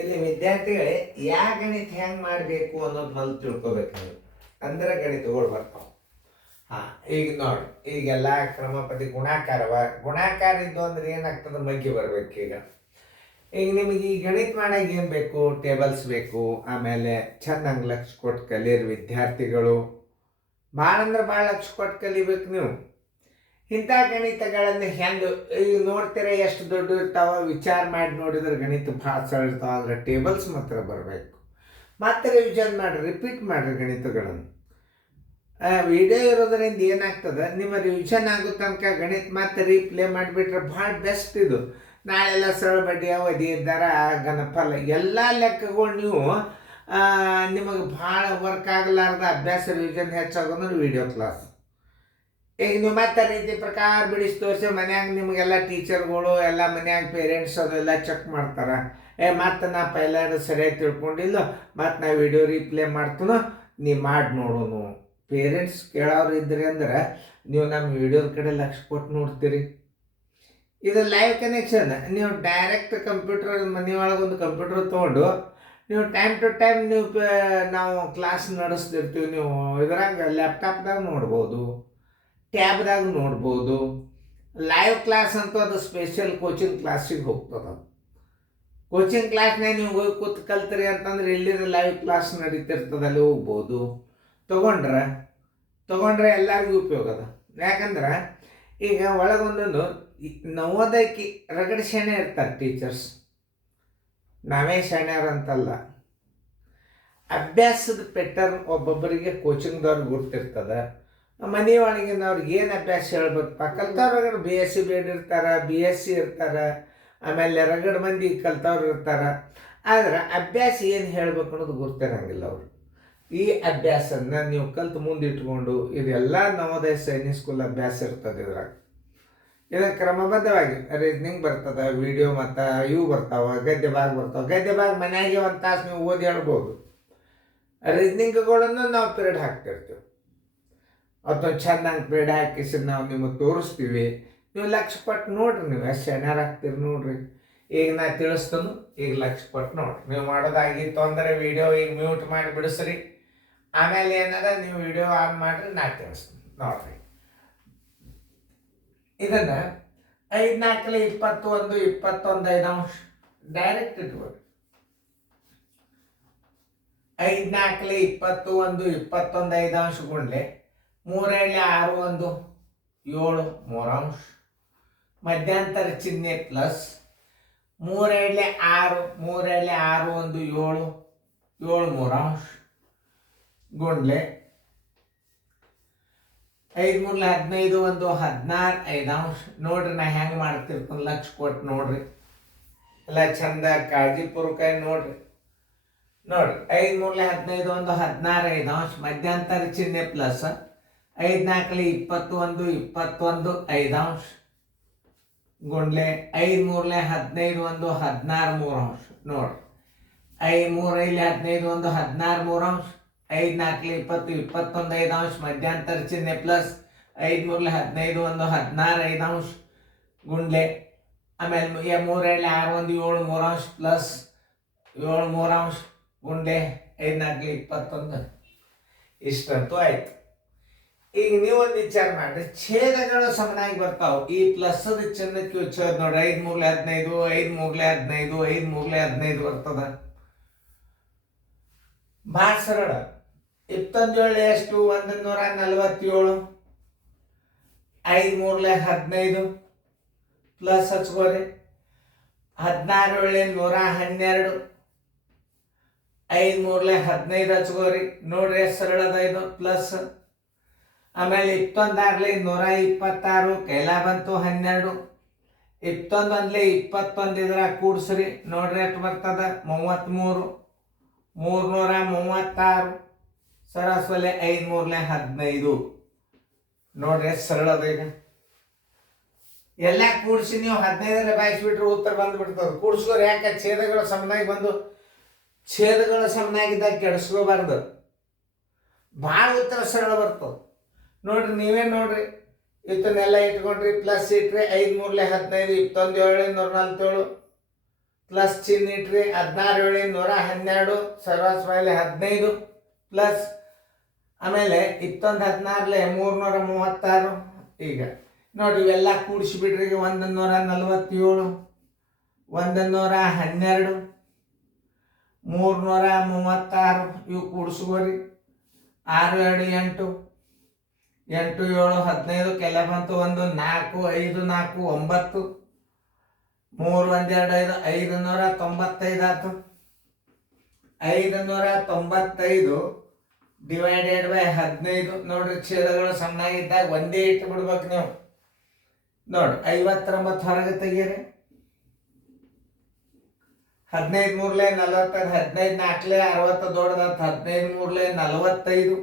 ಇಲ್ಲಿ ವಿದ್ಯಾರ್ಥಿಗಳೇ ಯಾ ಗಣಿತ ಹೆಂಗೆ ಮಾಡಬೇಕು ಅನ್ನೋದು ಮೊದಲು ತಿಳ್ಕೊಬೇಕು ನೀವು. ಅಂದ್ರೆ ಗಣಿತಗಳು ಬರ್ತಾವೆ. ಈಗ ನೋಡಿ, ಈಗೆಲ್ಲ ಕ್ರಮಪದಿ ಗುಣಾಕಾರ ಇದ್ದು ಅಂದ್ರೆ ಏನಾಗ್ತದೆ, ಮಗ್ಗಿ ಬರ್ಬೇಕು. ಈಗ ನಿಮಗೆ ಈ ಗಣಿತ ಮಾಡಾಗ ಏನು ಬೇಕು, ಟೇಬಲ್ಸ್ ಬೇಕು. ಆಮೇಲೆ ಚೆಂದಂಗೆ ಲಕ್ಷ ಕೊಟ್ಟು ಕಲಿಯರು ವಿದ್ಯಾರ್ಥಿಗಳು. ಭಾಳ ಅಂದ್ರೆ ಭಾಳ ಲಕ್ಷ ಕೊಟ್ಟು ಕಲಿಬೇಕು ನೀವು. ಇಂಥ ಗಣಿತಗಳನ್ನು ಹೆಂಗೆ ಈಗ ನೋಡ್ತೀರ, ಎಷ್ಟು ದೊಡ್ಡ ಇರ್ತಾವ, ವಿಚಾರ ಮಾಡಿ ನೋಡಿದ್ರೆ ಗಣಿತ ಭಾಳ ಸರಳ ಇರ್ತಾವ. ಆದರೆ ಟೇಬಲ್ಸ್ ಮಾತ್ರ ಬರಬೇಕು. ಮತ್ತೆ ರಿವಿಷನ್ ಮಾಡಿರಿ, ರಿಪೀಟ್ ಮಾಡಿರಿ ಗಣಿತಗಳನ್ನು. ವಿಡಿಯೋ ಇರೋದ್ರಿಂದ ಏನಾಗ್ತದೆ, ನಿಮ್ಮ ರಿವಿಷನ್ ಆಗೋ ತನಕ ಗಣಿತ ಮತ್ತೆ ರೀಪ್ಲೇ ಮಾಡಿಬಿಟ್ರೆ ಭಾಳ ಬೆಸ್ಟ್ ಇದು. ನಾಳೆಲ್ಲ ಸರಳ ಬಡ್ಡಿ ಅವಧಿ ದರ ಘನಫಲ ಎಲ್ಲ ಲೆಕ್ಕಗಳು ನೀವು ನಿಮಗೆ ಭಾಳ ವರ್ಕ್ ಆಗಲಾರ್ದ ಅಭ್ಯಾಸ ರಿವಿಷನ್ ಹೆಚ್ಚಾಗೋದ್ರೆ ವಿಡಿಯೋ ಕ್ಲಾಸ್. ಈಗ ನೀವು ಮತ್ತೆ ರೀತಿ ಪ್ರಕಾರ ಬಿಡಿಸಿ ತೋರಿಸಿ ಮನ್ಯಾಗ ನಿಮಗೆಲ್ಲ ಟೀಚರ್ಗಳು ಎಲ್ಲ ಮನ್ಯಾಗ ಪೇರೆಂಟ್ಸ್ ಅದೆಲ್ಲ ಚೆಕ್ ಮಾಡ್ತಾರೆ. ಮತ್ತೆ ನಾ ಪೈಲಾಡು ಸರಿಯಾಗಿ ತಿಳ್ಕೊಂಡಿಲ್ಲ, ಮತ್ತು ನಾ ವಿಡಿಯೋ ರೀಪ್ಲೇ ಮಾಡ್ತೀನೋ, ನೀವು ಮಾಡಿ ನೋಡೋನು. ಪೇರೆಂಟ್ಸ್ ಕೇಳೋರು ಇದ್ರಿ ಅಂದ್ರೆ ನೀವು ನಮ್ಮ ವಿಡಿಯೋದ ಕಡೆ ಲಕ್ಷ ಕೊಟ್ಟು ನೋಡ್ತೀರಿ. ಇದು ಲೈವ್ ಕನೆಕ್ಷನ್. ನೀವು ಡೈರೆಕ್ಟ್ ಕಂಪ್ಯೂಟರ್ ಮನೆಯೊಳಗೆ ಒಂದು ಕಂಪ್ಯೂಟರ್ ತೊಗೊಂಡು ನೀವು ಟೈಮ್ ಟು ಟೈಮ್ ನಾವು ಕ್ಲಾಸ್ ನಡೆಸ್ತಿರ್ತೀವಿ. ನೀವು ಇದ್ರಾಗ ಲ್ಯಾಪ್ಟಾಪ್ದಾಗ ನೋಡ್ಬೋದು, ಟ್ಯಾಬ್ದಾಗ ನೋಡ್ಬೋದು. ಲೈವ್ ಕ್ಲಾಸ್ ಅಂತೂ ಅದು ಸ್ಪೆಷಲ್ ಕೋಚಿಂಗ್ ಕ್ಲಾಸಿಗೆ ಹೋಗ್ತದೆ. ಕೋಚಿಂಗ್ ಕ್ಲಾಸ್ನಾಗ ನೀವು ಹೋಗಿ ಕೂತು ಕಲ್ತೀರಿ ಅಂತಂದ್ರೆ ಎಲ್ಲಿರೋ ಲೈವ್ ಕ್ಲಾಸ್ ನಡೀತಿರ್ತದೆ, ಅಲ್ಲಿ ಹೋಗ್ಬೋದು. ತೊಗೊಂಡ್ರೆ ಎಲ್ಲರಿಗೂ ಉಪಯೋಗ ಅದ. ಯಾಕಂದ್ರೆ ಈಗ ಒಳಗೊಂದೊಂದು ನವೋದಯಕ್ಕೆ ರಗಡ್ ಶಾಣೆ ಇರ್ತಾರೆ ಟೀಚರ್ಸ್, ನಾವೇ ಶಾಣ್ಯವ್ರು ಅಂತಲ್ಲ. ಅಭ್ಯಾಸದ ಪೆಟರ್ನ್ ಒಬ್ಬೊಬ್ಬರಿಗೆ ಕೋಚಿಂಗ್ದವ್ರಿಗೆ ಗುರ್ತಿರ್ತದೆ. ಮನೆಯೊಳಗಿನವ್ರಿಗೆ ಏನು ಅಭ್ಯಾಸ ಹೇಳ್ಬೇಕಪ್ಪ, ಕಲ್ತವ್ರು BSc BEd ಇರ್ತಾರೆ, BSc ಇರ್ತಾರೆ, ಆಮೇಲೆ ರಗಡ್ ಮಂದಿ ಕಲ್ತವ್ರು ಇರ್ತಾರೆ. ಆದ್ರೆ ಅಭ್ಯಾಸ ಏನು ಹೇಳ್ಬೇಕು ಅನ್ನೋದು ಗುರ್ತಿರಂಗಿಲ್ಲ ಅವರು. ಈ ಅಭ್ಯಾಸನ ನೀವು ಕಲ್ತು ಮುಂದಿಟ್ಕೊಂಡು, ಇದೆಲ್ಲ ನವೋದಯ ಸೈನಿಕ್ ಸ್ಕೂಲ್ ಅಭ್ಯಾಸ ಇರ್ತದೆ. ಇದಕ್ಕೆ ಕ್ರಮಬದ್ಧವಾಗಿ ರೀಸ್ನಿಂಗ್ ಬರ್ತದೆ, ವಿಡಿಯೋ ಮತ್ತು ಇವು ಬರ್ತಾವೆ, ಗದ್ಯ ಭಾಗ ಬರ್ತಾವೆ. ಗದ್ಯ ಭಾಗ ಮನೆಯಾಗೆ ಒಂದು ತಾಸು ನೀವು ಓದಿ ಹೇಳ್ಬೋದು. ರೀಸ್ನಿಂಗ್ಗಳನ್ನು ನಾವು ಪಿರಿಯಡ್ ಹಾಕ್ತಿರ್ತೀವಿ. ಅದೊಂದು ಚೆನ್ನಾಗಿ ಪಿರಿಯಡ್ ಹಾಕಿಸಿ ನಾವು ನಿಮಗೆ ತೋರಿಸ್ತೀವಿ. ನೀವು ಲಕ್ಷ ಕೊಟ್ಟು ನೋಡ್ರಿ, ನೀವು ಎಷ್ಟು ಚೆನ್ನಾಗಿ ಹಾಕ್ತೀರಿ ನೋಡ್ರಿ. ಈಗ ನಾ ತಿಳಿಸ್ತನು, ಈಗ ಲಕ್ಷ ಕೊಟ್ಟು ನೋಡ್ರಿ. ನೀವು ಮಾಡೋದಾಗಿತ್ತು ಅಂದರೆ ವಿಡಿಯೋ ಈಗ ಮ್ಯೂಟ್ ಮಾಡಿ ಬಿಡಿಸ್ರಿ. ಆಮೇಲೆ ಏನಾರ ನೀವು ವಿಡಿಯೋ ಆನ್ ಮಾಡಿರಿ, ನಾ ತಿಳಿಸ್ತೀನಿ ನೋಡ್ರಿ. ಇದನ್ನು 5 4 21 21 5 ಡೈರೆಕ್ಟ್ ಇಟ್ಕೊಳ್ಳಿ. 5 4 21 21 5 ಗುಂಡ್ಲೆ 3 6 1 7 3 ಮಧ್ಯಂತರ ಚಿಹ್ನೆ ಪ್ಲಸ್ 3 6 3 6 1 7 7 3 ಗುಂಡ್ಲೆ 5 3 15 1 16 5 ನೋಡ್ರಿ. ನಾ ಹೆಂಗೆ ಮಾಡ್ತಿರ್ತೀನಿ, ಲಕ್ಷ ಕೊಟ್ಟು ನೋಡ್ರಿ. ಎಲ್ಲ ಚಂದ ಕಾಳಜಿಪೂರ್ವಕ ನೋಡ್ರಿ. 5 3 15 1 16 5 ಮಧ್ಯಂತರ ಚಿಹ್ನೆ ಪ್ಲಸ್ 5 4 21 21 5 ಗುಂಡ್ಲೆ 5 3 15 1 16 3 ನೋಡ್ರಿ. 5 3 15 1 16 3 5 4 20 21 5 ಮಧ್ಯಂತರ ಚಿಹ್ನೆ ಪ್ಲಸ್ 5 3 15 1 16 5 ಗುಂಡ್ಲೆ ಆಮೇಲೆ 3 6 1 7 3 ಪ್ಲಸ್ 7 3 ಗುಂಡ್ಲೆ 5 4 21 ಇಷ್ಟಂತೂ ಆಯ್ತು. ಈಗ ನೀವೊಂದು ವಿಚಾರ ಮಾಡಿರಿ, ಛೇದಗಳು ಸಮನಾಗಿ ಬರ್ತಾವೆ. ಈ ಪ್ಲಸ್ದ ಚಿನ್ನಕ್ಕೆ ಛೇದ ನೋಡಿ, 5 3 15 5 3 15 5 3 15 ಬರ್ತದ. ಭಾಳ ಸರಳ. 27 ಎಷ್ಟು 147. 5 3 15 ಪ್ಲಸ್ ಹಚ್ಕೋರಿ. 16 112. 5 3 15 ಹಚ್ಕೋರಿ. ನೋಡ್ರಿ ಎಷ್ಟು ಸರಳ ಅದ ಇದು ಪ್ಲಸ್. ಆಮೇಲೆ 21 126 ಕೈಲಾ ಬಂತು 12. 21 21 ಇದ್ರ ಕೂಡ್ಸ್ರಿ, ನೋಡ್ರಿ ಎಷ್ಟು ಬರ್ತದ 33 336 ಸರಾಸರಿ 5 3 15 ನೋಡ್ರಿ ಎಷ್ಟು ಸರಳ ಅದ. ಈಗ ಎಲ್ಲ ಕೂಡಿಸಿ ನೀವು 15 ಬಾಯಿಸ್ಬಿಟ್ರೆ ಉತ್ತರ ಬಂದ್ಬಿಡ್ತದೆ. ಕೂಡಿಸ್ಕೋರಿ. ಯಾಕೆ ಛೇದಗಳು ಸಮನಾಗಿ ಬಂದು, ಛೇದಗಳು ಸಮನಾಗಿದ್ದಾಗ ಕೆಡಿಸ್ಕೋಬಾರ್ದು, ಭಾಳ ಉತ್ತರ ಸರಳ ಬರ್ತದೆ. ನೋಡ್ರಿ, ನೀವೇ ನೋಡ್ರಿ, ಇದನ್ನೆಲ್ಲ ಇಟ್ಕೊಂಡ್ರಿ, ಪ್ಲಸ್ ಇಟ್ರಿ 5 3 15 21 7 147 ಪ್ಲಸ್ ಚಿಹ್ನೆ ಇಟ್ರಿ 16 7 112 ಸರ್ವಸ್ವಾಯಲ್ಲಿ 15 ಪ್ಲಸ್ ಆಮೇಲೆ ಇತ್ತೊಂದು 16 336. ಈಗ ನೋಡಿ ಇವೆಲ್ಲ ಕೂಡಿಸಿಬಿಡ್ರಿ. 147 112 336 ಇವು ಕೂಡಿಸ್ಕೋರಿ. 6 2 8 8 7 15 ಕೆಲ ಬಂತು 1 4 5 4 9 3 1 2 5 595 ಆಯ್ತು. 595 ಡಿವೈಡೆಡ್ ಬೈ 15. ನೋಡ್ರಿ ಛೇದಗಳು ಸಣ್ಣಾಗಿದ್ದಾಗ ಒಂದೇ ಇಟ್ಟು ಬಿಡ್ಬೇಕು ನೀವು. ನೋಡಿ 59 ಹೊರಗೆ ತೆಗೀರಿ. 15 3 45 15 4 60 ದೊಡ್ಡದಾಯ್ತು. 15 3 45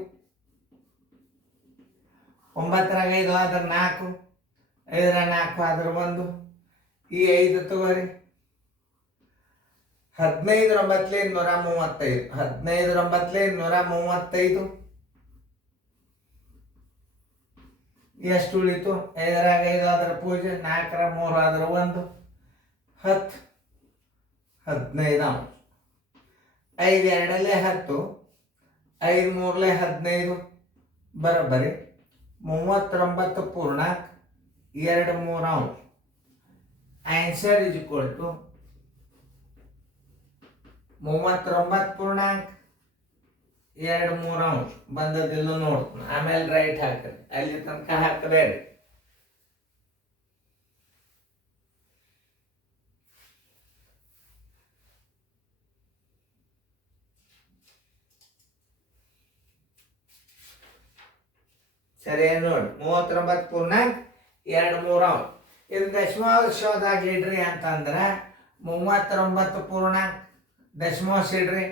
9 5 ಆದ್ರೆ 4 5 4 ಆದ್ರೆ 1 ಈ 5 ತಗೋರಿ. 15 9 135 15 9 135 ಎಷ್ಟು ಉಳಿತು? 5 5 ಆದ್ರೆ ಪೂಜೆ 4 3 ಆದ್ರೆ 1 10 15 5 2 10 5 3 15 ಬರೋಬ್ಬರಿ 39 ಪೂರ್ಣಾಂಕ 2 3 ಆನ್ಸರ್ ಇಸ್ ಈಕ್ವಲ್ ಟು 39 ಪೂರ್ಣಾಂಕ 2 3 ಬಂದದಿಲ್ಲ ನೋಡ್ತೀನಿ. ಆಮೇಲೆ ರೈಟ್ ಹಾಕ್ರಿ. ಅಲ್ಲಿ ತನಕ ಹಾಕಬೇಡಿ. ಸರಿ ನೋಡಿ 39 ಪೂರ್ಣಾಂಕ 2 3 ಇದು ದಶಮಾಂಶದಾಗ ಇಡ್ರಿ ಅಂತಂದ್ರೆ 39 ಪೂರ್ಣಾಂಕ ದಶಮಾಂಶ ಇಡ್ರಿ.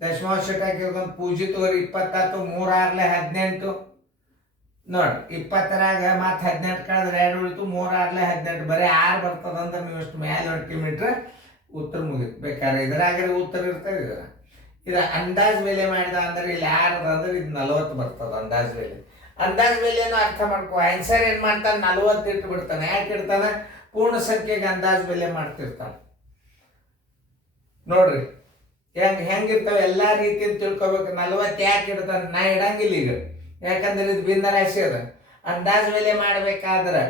ದಶಮಾಂಶಕ್ಕೆ ಒಂದು ಪೂಜೆ ತಗೋರಿ. 20 3 6 18 ನೋಡಿ 20ರಾಗ ಮತ್ತೆ 18 ಕಳೆದ್ರೆ 2 ಉಳಿತು. 3 6 18 ಬರೀ 6 ಬರ್ತದಂದ್ರೆ ನೀವು ಇಷ್ಟು ಮೇಲೆ ಹೊಡ್ಕೊಂಬಿಟ್ರೆ ಉತ್ತರ ಮುಗಿತು. ಬೇಕಾದ್ರೆ ಇದ್ರಾಗ ಉತ್ತರ ಇರ್ತದೆ. ಇದು ಅಂದಾಜ್ ಬೆಲೆ ಮಾಡಿದ ಅಂದ್ರೆ ಇಲ್ಲಿ 6 ಅಂದ್ರೆ ಇದು 40 ಬರ್ತದೆ ಅಂದಾಜ್ ಬೆಲೆ. ಅಂದಾಜ್ ಬೆಲೆಯನ್ನು ಅರ್ಥ ಮಾಡ್ಕೋ. ಆನ್ಸರ್ ಏನ್ ಮಾಡ್ತಾನೆ 40 ಇಟ್ಟು ಬಿಡ್ತಾನೆ. ಯಾಕೆ ಇಡ್ತಾನೆ? ಪೂರ್ಣ ಸಂಖ್ಯೆಗೆ ಅಂದಾಜ್ ಬೆಲೆ ಮಾಡ್ತಿರ್ತಾನೆ. ನೋಡ್ರಿ ಹೆಂಗಿರ್ತಾವ ಎಲ್ಲಾ ರೀತಿಯಿಂದ ತಿಳ್ಕೊಬೇಕು. 40 ಯಾಕೆ ಇಡ್ತಾನೆ? ನಾ ಇಡಂಗಿಲ್ಲ ಈಗ, ಯಾಕಂದ್ರೆ ಇದು ಭಿನ್ನ ರಾಶಿ ಅದ. ಅಂದಾಜ್ ಬೆಲೆ ಮಾಡ್ಬೇಕಾದ್ರೆ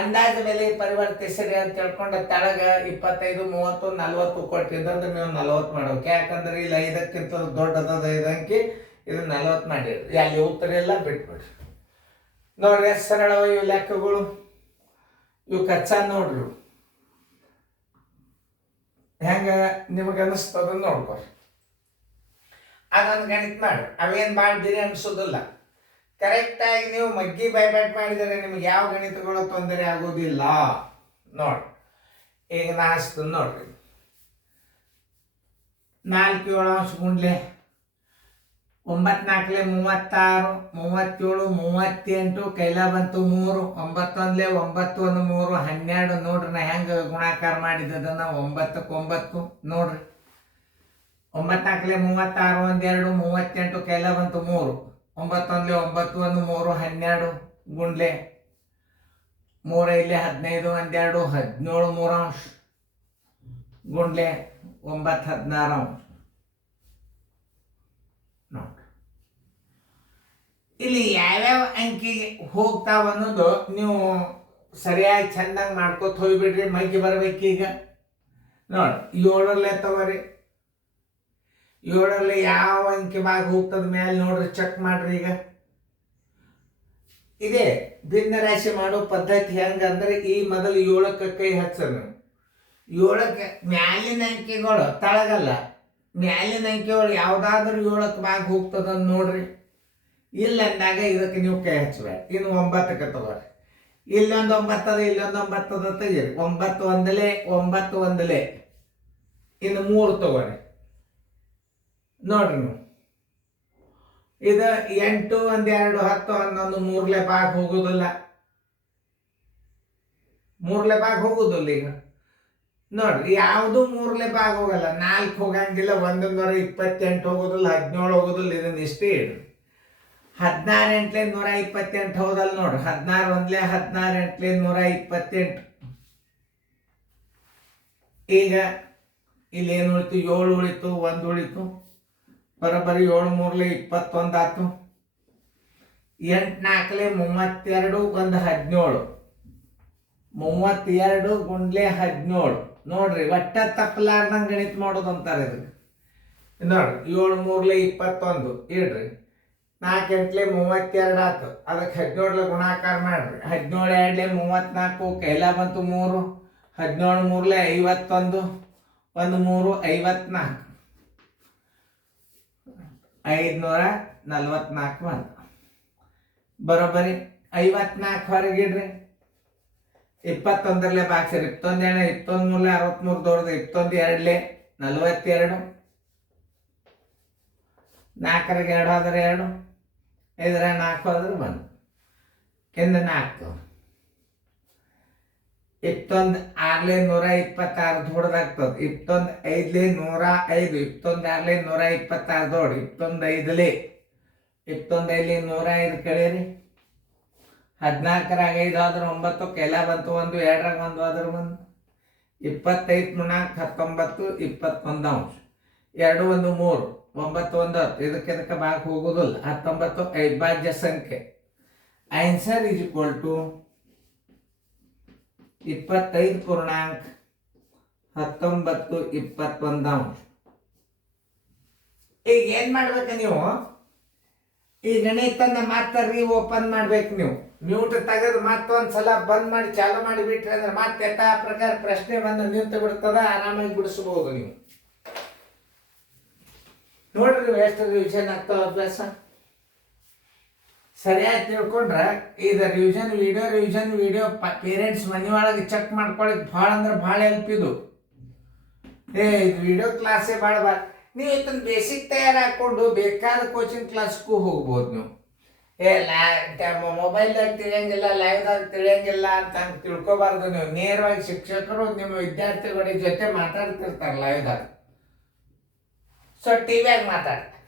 ಅಂದಾಜ್ ಬೆಲೆ ಪರಿವರ್ತಿಸಿರಿ ಅಂತ ತಿಳ್ಕೊಂಡು ತಳಗ 25 30 40 ಕೊಟ್ಟಿದ್ದಂದ್ರೆ ನೀವು 40 ಮಾಡ್ಬೇಕು. ಯಾಕಂದ್ರೆ ಇಲ್ಲಿ 5ಕ್ಕಿಂತ ದೊಡ್ಡದ 5 ಅಂಕಿ, ಇದು 40 ಮಾಡಿರಿ. ಅಲ್ಲಿ ಉತ್ತರ ಎಲ್ಲ ಬಿಟ್ಬಿಡ್ರಿ. ನೋಡ್ರಿ ಎಷ್ಟು ಸರಳ ಇವು ಲೆಕ್ಕಗಳು. ಇವು ಕಚ್ಚಾ ನೋಡ್ರಿ ಹೆಂಗ ನಿಮಗೆ ಅನಿಸ್ತದ ನೋಡ್ಕೊರಿ. ಅದೊಂದು ಗಣಿತ ಮಾಡಿ. ಅವೇನು ಮಾಡ್ದಿರಿ ಅನ್ಸೋದಿಲ್ಲ. ಕರೆಕ್ಟಾಗಿ ನೀವು ಮಗ್ಗಿ ಬೈಬ್ಯಾಟ್ ಮಾಡಿದರೆ ನಿಮ್ಗೆ ಯಾವ ಗಣಿತಗಳು ತೊಂದರೆ ಆಗೋದಿಲ್ಲ. ನೋಡಿ ಈಗ ನಾ ಹಚ್ತೀನಿ ನೋಡ್ರಿ. 4 7 ಅಂಶ ಗುಂಡ್ಲೆ 9 4 36 37 38 ಕೈಲ ಬಂತು 3 9 1 9 1 3 12. ನೋಡ್ರಿ ನಾ ಹೆಂಗ ಗುಣಾಕಾರ ಮಾಡಿದ್ದನ್ನ 9ಕ್ಕೆ 9 ನೋಡ್ರಿ. 9 4 36 1 2 38 ಕೈಲ ಬಂತು 3 9 1 9 1 3 12 ಗುಂಡ್ಲೆ 3 ಇಲ್ಲಿ 15 1 2 17 3 ಅಂಶ ಗುಂಡ್ಲೆ 9 16 ಅಂಶ. ನೋಡ್ರಿ ಇಲ್ಲಿ ಯಾವ್ಯಾವ ಅಂಕಿಗೆ ಹೋಗ್ತಾವ ಅನ್ನೋದು ನೀವು ಸರಿಯಾಗಿ ಚಂದಾಗಿ ಮಾಡ್ಕೊತ ಹೋಗ್ಬಿಡ್ರಿ. ಮೈಗೆ ಬರ್ಬೇಕೀಗ. ನೋಡಿ 7 ತಗೋರಿ. 7 ಯಾವ ಅಂಕಿ ಭಾಗ ಹೋಗ್ತದ ಮೇಲೆ ನೋಡ್ರಿ, ಚೆಕ್ ಮಾಡ್ರಿ. ಈಗ ಇದೇ ಭಿನ್ನ ರಾಶಿ ಮಾಡೋ ಪದ್ಧತಿ ಹೆಂಗಂದ್ರೆ ಈ ಮೊದಲು 7ಕ್ಕೆ ಕೈ ಹಚ್ಚರು. 7ಕ್ಕೆ ಮ್ಯಾಲಿನ ಅಂಕಿಗಳು ತಳಗಲ್ಲ, ಮ್ಯಾಲಿನ ಅಂಕಿಗಳು ಯಾವ್ದಾದ್ರು 7ಕ್ಕೆ ಭಾಗ ಹೋಗ್ತದ ನೋಡ್ರಿ. ಇಲ್ಲ ಅಂದಾಗ ಇದಕ್ಕೆ ನೀವು ಕೈ ಹಚ್ಚಬೇಡ. ಇನ್ನು 9ಕ್ಕೆ ತಗೋರಿ. ಇಲ್ಲೊಂದು 9 ಅದ, ಇಲ್ಲೊಂದು 9 ಅದ ತೆಗೀರಿ. 9 ಒಂದಲೇ 9 ಒಂದಲೇ. ಇನ್ನು 3 ತಗೋರಿ. ನೋಡ್ರಿ ನೀವು ಇದು 8 1 2 10 11 3ಲೆ ಭಾಗ ಹೋಗುದಿಲ್ಲ. 3ಲೆ ಭಾಗ ಹೋಗುದಿಲ್ಲ. ಈಗ ನೋಡ್ರಿ ಯಾವುದು 3ಲೆ ಭಾಗ ಹೋಗಲ್ಲ. 4 ಹೋಗಂಗಿಲ್ಲ, 128 ಹೋಗುದಿಲ್ಲ, 17 ಹೋಗುದಿಲ್ಲ. ಇದನ್ನ ಇಷ್ಟೇ ಇಡ್ರಿ. 16 8 128 ಹೋದಲ್ಲ ನೋಡ್ರಿ. 16 1 16 8 128. ಈಗ ಇಲ್ಲಿ ಏನು ಉಳಿತು? 7 ಉಳಿತು, 1 ಉಳಿತು. ಬರೋಬ್ಬರಿ 7 3 21 ಆಯ್ತು. 8 4 32, 1 17. 32 ಗುಂಡ್ಲೆ 17. ನೋಡ್ರಿ, ಒಟ್ಟ ತಪ್ಪಲಾರ್ದಂಗೆ ಗಣಿತ ಮಾಡೋದು ಅಂತಾರೆ ಇದಕ್ಕೆ. ನೋಡ್ರಿ, 7 3 21 ಇಡ್ರಿ. 4 8 32 ಆಯ್ತು. ಅದಕ್ಕೆ 17 ಗುಣಾಕಾರ ಮಾಡ್ರಿ. 17 2 34, ಕೈಲ ಬಂತು 3. 17 3 51, 1 3 54, 544 ಬಂತು. ಬರೋಬ್ಬರಿ 54 ಹೊರಗಿಡ್ರಿ. 21 ಬಾಕ್ಸರಿ. 21 21 63 ದೊಡ್ಡದು. 21 2 42. 4 2 ಹೋದ್ರೆ 2, 5 4 ಹೋದ್ರೆ 1. ಇನ್ನು 4. 21 6 126 ದೊಡ್ಡದಾಗ್ತದೆ. 21 5 105. 21 6 126 ದೊಡ್ಡ. 21 5 105 ಕಳೀರಿ. 14 5 ಆದ್ರೆ 9, ಕೆಲ ಬಂತು 1, 2 1 ಆದ್ರೆ 1. 25 19 21 ಅಂಶ. 2 1 3, 9 1 10. ಇದಕ್ಕೆ ಬಾಕ್ ಹೋಗೋದಿಲ್ಲ. 19 ಅವಿಭಾಜ್ಯ ಸಂಖ್ಯೆ. ಆನ್ಸರ್ ಈಸ್ ಈಕ್ವಲ್ ಟು 25.19 21 ಅಂಶ. ಈಗ ಏನ್ ಮಾಡ್ಬೇಕ ನೀವು? ಈ ಗಣಿತನ ಮತ್ತೆ ಓಪನ್ ಮಾಡ್ಬೇಕು ನೀವು. ಮ್ಯೂಟ್ ತೆಗೆದು ಮತ್ತೊಂದ್ಸಲ ಬಂದ್ ಮಾಡಿ ಚಾಲು ಮಾಡಿ ಬಿಟ್ರಿ ಅಂದ್ರೆ ಮತ್ತೆ ಆ ಪ್ರಕಾರ ಪ್ರಶ್ನೆ ಬಂದು ನಿಂತು ಬಿಡ್ತದ. ಆರಾಮಾಗಿ ಬಿಡಿಸಬಹುದು ನೀವು. ನೋಡ್ರಿ, ನೀವು ಎಷ್ಟು ರಿವಿಷನ್ ಆಗ್ತಾವ ಅಭ್ಯಾಸ. ಸರಿಯಾಗಿ ತಿಳ್ಕೊಂಡ್ರೆ ಇದು ರಿವಿಷನ್ ವಿಡಿಯೋ ಪೇರೆಂಟ್ಸ್ ಮನೆ ಒಳಗೆ ಚೆಕ್ ಮಾಡ್ಕೊಳಕ್ ಭಾಳ ಅಂದ್ರೆ ಭಾಳ ಹೆಲ್ಪ್ ಇದು. ಇದು ವಿಡಿಯೋ ಕ್ಲಾಸೇ ಭಾಳ ನೀವು ಇದನ್ನ ಬೇಸಿಕ್ ತಯಾರು ಹಾಕೊಂಡು ಬೇಕಾದ ಕೋಚಿಂಗ್ ಕ್ಲಾಸ್ಗೂ ಹೋಗ್ಬೋದು ನೀವು. ಮೊಬೈಲ್ದಾಗ ತಿಳಿಯಂಗಿಲ್ಲ, ಲೈವ್ದಾಗ ತಿಳಿಯಂಗಿಲ್ಲ ಅಂತ ಹಂಗೆ ತಿಳ್ಕೊಬಾರ್ದು ನೀವು. ನೇರವಾಗಿ ಶಿಕ್ಷಕರು ನಿಮ್ಮ ವಿದ್ಯಾರ್ಥಿಗಳ ಜೊತೆ ಮಾತಾಡ್ತಿರ್ತಾರೆ ಲೈವ್ದಾಗ. ಸೊ ಟಿವಿಯಾಗ ಮಾತಾಡ್ತಾರೆ,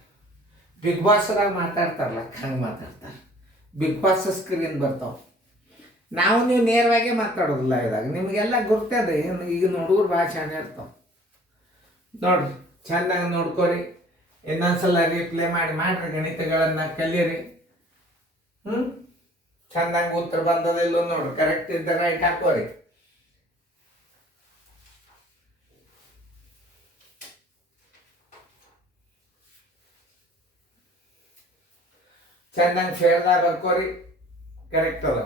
ಬಿಗ್ ಬಾಸ್ದಾಗ ಮಾತಾಡ್ತಾರಲ್ಲ ಹಂಗೆ ಮಾತಾಡ್ತಾರೆ. ಬಿಗ್ ಬಾಸ್ ಸ್ಕ್ರೀನ್ ಬರ್ತಾವೆ. ನಾವು ನೀವು ನೇರವಾಗಿ ಮಾತಾಡೋದಿಲ್ಲ ಇದಾಗ. ನಿಮಗೆಲ್ಲ ಗುರ್ತದ. ಈಗ ಹುಡುಗರು ಭಾಳ ಚೆನ್ನಾಗಿ ಇರ್ತಾವೆ. ನೋಡ್ರಿ, ಚೆಂದಾಗಿ ನೋಡ್ಕೊರಿ. ಇನ್ನೊಂದ್ಸಲ ರಿಪ್ಲೈ ಮಾಡ್ರಿ. ಗಣಿತಗಳನ್ನು ಕಲೀರಿ. ಚೆಂದಾಗಿ ಉತ್ತರ ಬಂದದಿಲ್ಲ ನೋಡ್ರಿ. ಕರೆಕ್ಟ್ ಇದ್ದ ರೈಟ್ ಹಾಕೋರಿ. ಚೆಂದಾಗಿ ಫೇರ್ದಾಗ ಬರ್ಕೋರಿ. ಕರೆಕ್ಟ್ ಅದ.